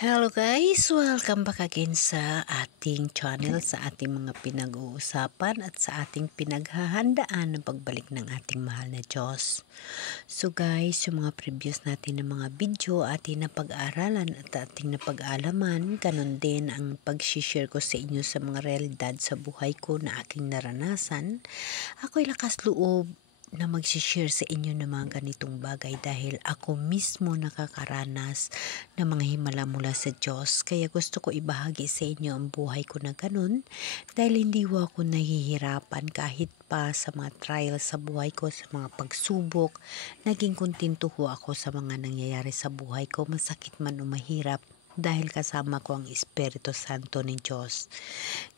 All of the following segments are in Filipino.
Hello guys! Welcome back again sa ating channel, sa ating mga pinag-uusapan at sa ating pinaghahandaan ng pagbalik ng ating mahal na Diyos. So guys, yung mga previous natin ng mga video ating napag-aralan at ating napag-alaman, ganun din ang pag-share ko sa inyo sa mga realidad sa buhay ko na aking naranasan. Ako'y lakas loob na mag-share sa inyo ng mga ganitong bagay dahil ako mismo nakakaranas ng mga himala mula sa Diyos. Kaya gusto ko ibahagi sa inyo ang buhay ko na ganun dahil hindi ako nahihirapan kahit pa sa mga trials sa buhay ko, sa mga pagsubok. Naging kontento ako sa mga nangyayari sa buhay ko, masakit man o mahirap, dahil kasama ko ang Espiritu Santo ni Diyos.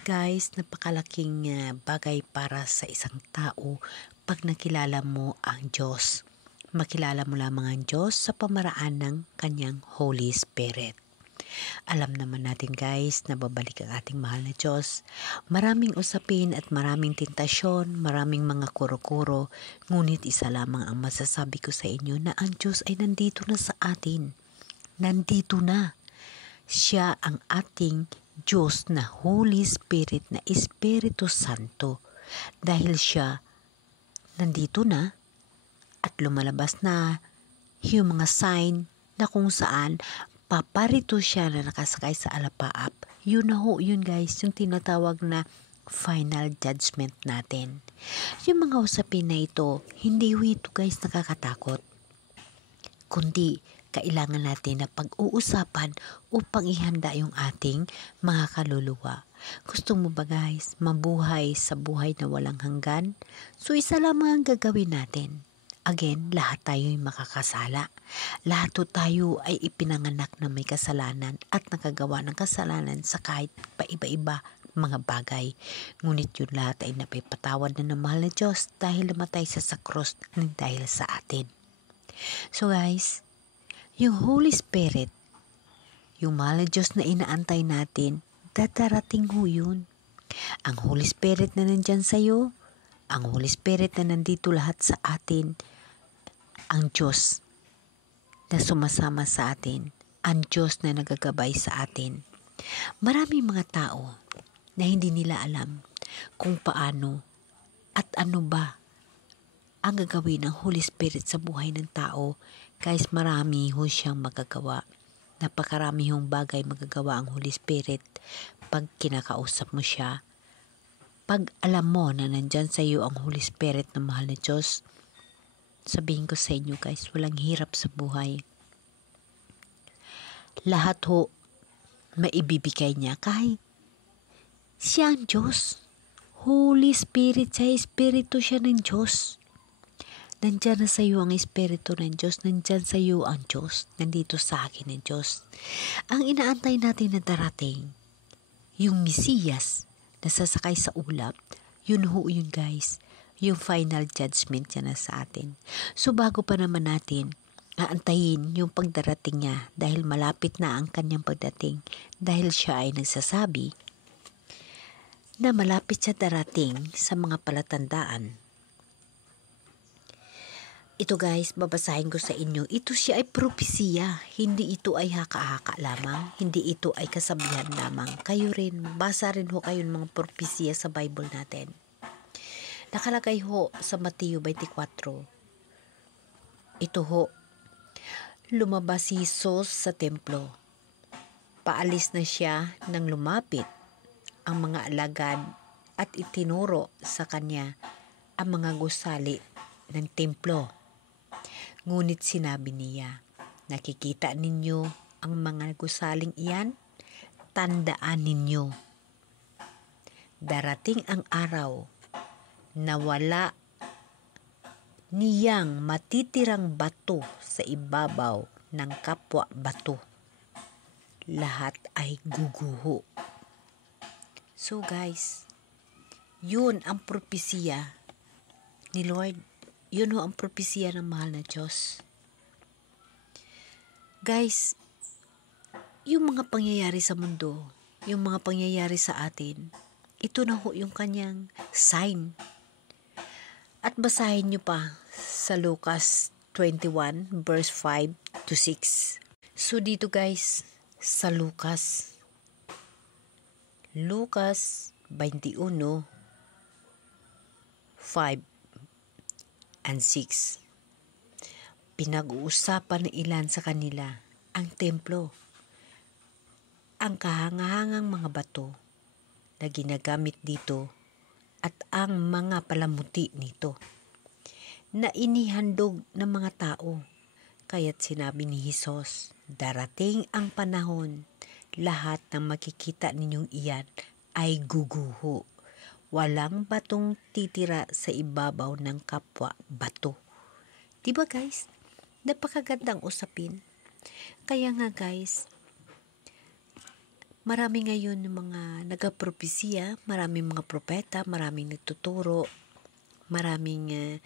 Guys, napakalaking bagay para sa isang tao pag nakilala mo ang Diyos. Makilala mo lamang ang Diyos sa pamaraan ng kanyang Holy Spirit. Alam naman natin guys na babalik ang ating mahal na Diyos. Maraming usapin at maraming tentasyon, maraming mga kuro-kuro, ngunit isa lamang ang masasabi ko sa inyo na ang Diyos ay nandito na sa atin. Nandito na. Siya ang ating Diyos na Holy Spirit, na Espiritu Santo. Dahil siya nandito na at lumalabas na yung mga sign na kung saan paparito siya na nakasakay sa alapaap. Yun na ho, yun guys, yung tinatawag na final judgment natin. Yung mga usapin na ito, hindi ho ito guys nakakatakot, kundi kailangan natin na pag-uusapan upang ihanda yung ating mga kaluluwa. Gusto mo ba guys mabuhay sa buhay na walang hanggan? So isa lamang ang gagawin natin. Again, lahat tayo ay makakasala. Lahat tayo ay ipinanganak na may kasalanan at nakagawa ng kasalanan sa kahit paiba-iba mga bagay. Ngunit yun lahat ay napipatawad na ng mahal na Diyos dahil namatay sa krus ng dahil sa atin. So guys, yung Holy Spirit, yung mahal na Diyos na inaantay natin, dadarating ho yun. Ang Holy Spirit na nandyan sa'yo, ang Holy Spirit na nandito lahat sa atin, ang Diyos na sumasama sa atin, ang Diyos na nagagabay sa atin. Maraming mga tao na hindi nila alam kung paano at ano ba ang gagawin ng Holy Spirit sa buhay ng tao. Guys, marami ho siyang magagawa. Napakarami hong bagay magagawa ang Holy Spirit pag kinakausap mo siya. Pag alam mo na nandyan sa iyo ang Holy Spirit na mahal na Diyos, sabihin ko sa inyo guys, walang hirap sa buhay. Lahat ho maibibigay niya kahit siya ang Diyos. Holy Spirit, siya Espiritu siya ng Diyos. Nandyan na sa iyo ang Espiritu ng Diyos. Nandyan sa iyo ang Diyos. Nandito sa akin ang Diyos. Ang inaantay natin na darating, yung Mesiyas na sasakay sa ulap, yun ho yun guys. Yung final judgment niya na sa atin. So bago pa naman natin aantayin yung pagdarating niya, dahil malapit na ang kanyang pagdating, dahil siya ay nagsasabi na malapit siya darating sa mga palatandaan. Ito guys, babasahin ko sa inyo. Ito siya ay propesiya. Hindi ito ay haka-haka lamang. Hindi ito ay kasabihan lamang. Kayo rin, basa rin ho kayo ng mga propesiya sa Bible natin. Nakalagay ho sa Mateo 24. Ito ho, lumabas si Jesus sa templo. Paalis na siya nang lumapit ang mga alagad at itinuro sa kanya ang mga gusali ng templo. Ngunit sinabi niya, nakikita ninyo ang mga gusaling iyan? Tandaan ninyo, darating ang araw na wala niyang matitirang bato sa ibabaw ng kapwa bato. Lahat ay guguho. So guys, yun ang propesiya ni Lord. Yun ho ang propesiya ng mahal na Diyos. Guys, yung mga pangyayari sa mundo, yung mga pangyayari sa atin, ito na ho yung kanyang sign. At basahin nyo pa sa Lucas 21 verse 5 to 6. So dito guys, sa Lucas 21:5 and 6. Pinag-uusapan ng ilan sa kanila ang templo, ang kahangahangang mga bato na ginagamit dito at ang mga palamuti nito na inihandog ng mga tao. Kaya't sinabi ni Jesus, darating ang panahon, lahat ng makikita ninyong iyan ay guguho. Walang batong titira sa ibabaw ng kapwa bato. Diba guys? Napakagandang usapin. Kaya nga guys, marami ngayon ng mga nagapropesiya, maraming mga propeta, maraming nagtuturo, maraming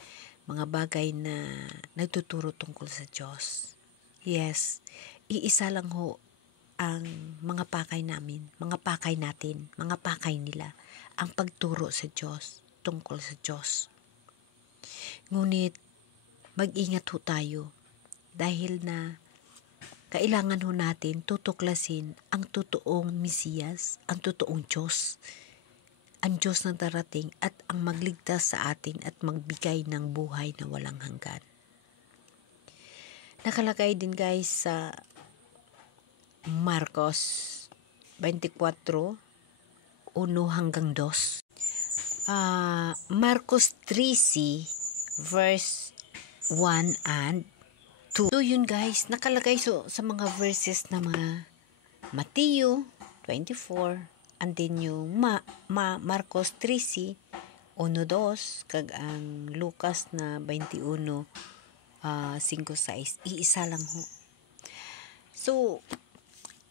mga bagay na nagtuturo tungkol sa Diyos. Yes, iisa lang ho ang mga pakay namin, mga pakay natin, mga pakay nila, ang pagturo sa Diyos, tungkol sa Diyos. Ngunit, mag-ingat ho tayo dahil na kailangan ho natin tutuklasin ang totoong Mesiyas, ang totoong Diyos, ang Diyos na darating at ang magligtas sa atin at magbigay ng buhay na walang hanggan. Nakalagay din guys sa Marcos 24:1-2. Marcos 3:c verse 1 and 2. So yun guys, nakalagay sa mga verses na mga Mateo 24 and then yung Marcos 3:c 1-2 kag ang Lucas na 21:5-6. Iisa lang ho. So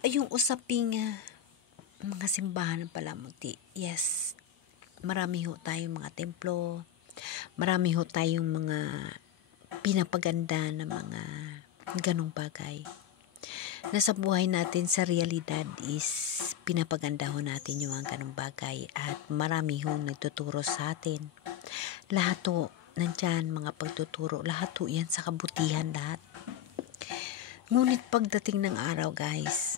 yung usaping mga simbahan ng palamuti. Yes, marami ho tayong mga templo, marami ho tayong mga pinapaganda na mga ganong bagay. Nasa buhay natin sa realidad is pinapaganda ho natin yung mga ganong bagay at marami ho nagtuturo sa atin. Lahat ho nandyan mga pagtuturo, lahat ho yan sa kabutihan lahat. Ngunit pagdating ng araw guys,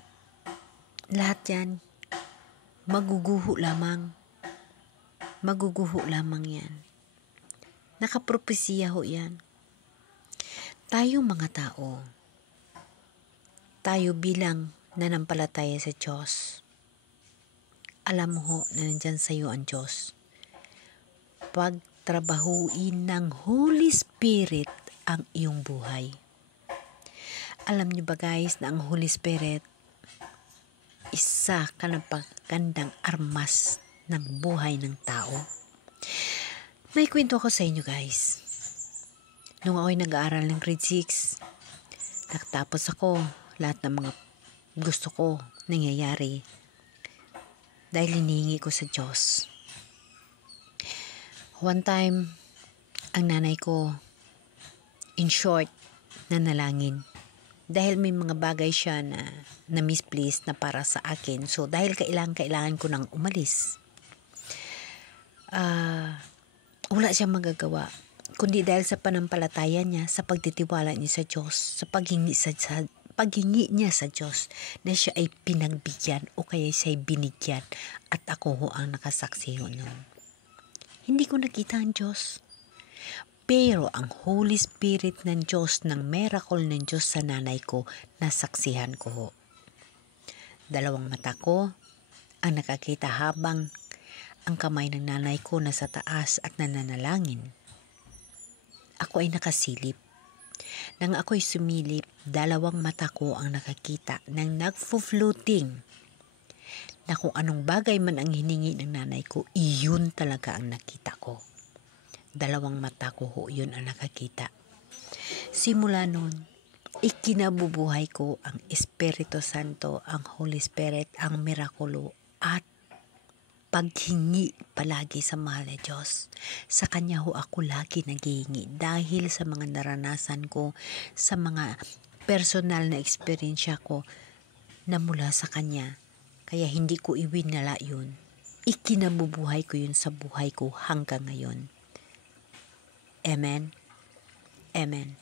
lahat yan maguguho lamang yan. Nakapropesiya ho yan. Tayong mga tao, tayo bilang nanampalataya sa Diyos, alam mo ho na nandyan sa iyo ang Diyos. Pagtrabahuin ng Holy Spirit ang iyong buhay. Alam niyo ba guys na ang Holy Spirit isa ka napakagandang armas ng buhay ng tao? May kwento ako sa inyo guys. Nung ako'y nag-aaral ng grade 6, nakatapos ako, lahat ng mga gusto ko nangyayari dahil hinihingi ko sa Diyos. One time, ang nanay ko, in short, nanalangin. Dahil may mga bagay siya na misplaced na para sa akin. So, dahil kailangan ko nang umalis, wala siyang magagawa. Kundi dahil sa panampalataya niya, sa pagtitiwala niya sa Diyos, sa paghingi niya sa Diyos, na siya ay pinagbigyan o kaya siya ay binigyan at ako ho ang nakasaksi ho nun. Hindi ko nakita ang Diyos. Pero ang Holy Spirit ng Diyos, ng miracle ng Diyos sa nanay ko, nasaksihan ko ho. 2 mata ko ang nakakita habang ang kamay ng nanay ko nasa taas at nananalangin. Ako ay nakasilip. Nang ako'y sumilip, 2 mata ko ang nakakita ng nagfo-floating na kung anong bagay man ang hiningi ng nanay ko, iyon talaga ang nakita ko. 2 mata ko ho, yun ang nakakita. Simula nun, ikinabubuhay ko ang Espiritu Santo, ang Holy Spirit, ang mirakulo at paghingi palagi sa mahal na Diyos. Sa Kanya ho ako lagi naghihingi dahil sa mga naranasan ko, sa mga personal na eksperyensya ko na mula sa Kanya. Kaya hindi ko iwinala yun. Ikinabubuhay ko yun sa buhay ko hanggang ngayon. Amen. Amen.